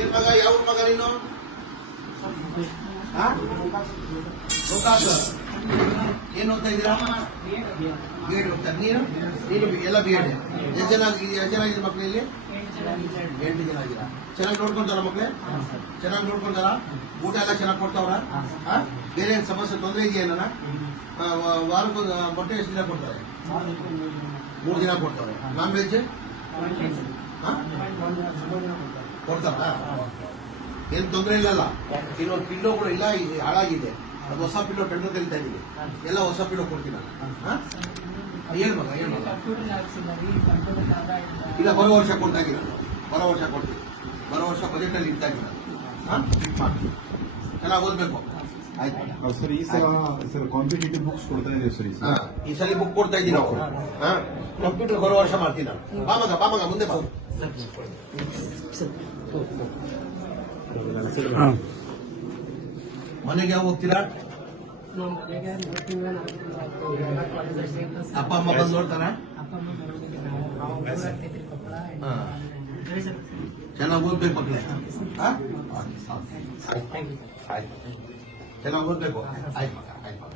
ಏನ್ ಮಗ ಯಾವ ಮಗ ನೀನು ಏನ್ ಓದ್ತಾ ಇದ್ದೀರಾ ಬಿ ಎಡ್ ಓದ್ತಾ ನೀನು ಎಲ್ಲ ಬಿ ಎಡ್ ಎಷ್ಟು ಜನ ಮಕ್ಳು ಇಲ್ಲಿ 8 ಜನ ಆಗಿರ ಚೆನ್ನಾಗಿ ನೋಡ್ಕೊಂತಾರ ಮಕ್ಳೇ ಚೆನ್ನಾಗಿ ನೋಡ್ಕೊಂತಾರ ಊಟ ಎಲ್ಲ ಚೆನ್ನಾಗಿ ಕೊಡ್ತಾವ್ರ ಬೇರೆ ಏನ್ ಸಮಸ್ಯೆ ತೊಂದರೆ ಇದೆಯೇನ ವಾರಕ್ಕೆ ಮೊಟ್ಟೆ ಎಷ್ಟು ದಿನ ಕೊಡ್ತಾರೆ 3 ದಿನ ಕೊಡ್ತಾರೆ ನಾನ್ ವೆಜ್ ಕೊಡ್ತಾರ ಏನ್ ತೊಂದರೆ ಇಲ್ಲಲ್ಲ ಇನ್ನೊಂದು ಪಿಲ್ಲೋಗಳು ಇಲ್ಲ ಹಾಳಾಗಿದೆ ಅದು ಹೊಸ ಪಿಲ್ಲೋ ಟೆಂಡರ್ ಕಲಿತಾ ಇದೀವಿ ಎಲ್ಲ ಹೊಸ ಪಿಲ್ಲೋ ಕೊಡ್ತೀನಿ ಏನ್ ಮಗ ಇಲ್ಲ ಬರೋ ವರ್ಷ ಕೊಡ್ತಾಗಿಲ್ಲ ಬರೋ ವರ್ಷ ಕೊಡ್ತೀವಿ ಬರೋ ವರ್ಷ ಬಜೆಟ್ ಅಲ್ಲಿ ಇಟ್ಟಾಗಿಲ್ಲ ಚೆನ್ನಾಗಿ ಓದ್ಬೇಕು ಆಯ್ತು ಸರ್ ಈ ಸಲ ಕಾಂಪಿಟೇಟಿವ್ ಬುಕ್ಸ್ ಕೊಡ್ತಾ ಇದ್ದೀವಿ ಸರ್ ಈ ಸಲ ಬುಕ್ ಕೊಡ್ತಾ ಇದ್ದೀವಿ ನಾವು ಕಂಪ್ಯೂಟರ್ ಬರೋ ವರ್ಷ ಮಾಡ್ತೀನಿ ನಾನು ಬಾ ಮಗ ಮುಂದೆ ಬಾ ಮನೆಗೆ ಯಾವ ಹೋಗ್ತೀರಾ ಅಪ್ಪ ಅಮ್ಮ ಬಂದು ನೋಡ್ತಾರ ಚೆನ್ನಾಗಿ ಓದ್ಬೇಕು ಮಕ್ಕಳೇ ಚೆನ್ನಾಗಿ ಓದ್ಬೇಕು ಆಯ್ತು ಮಗ ಆಯ್ತು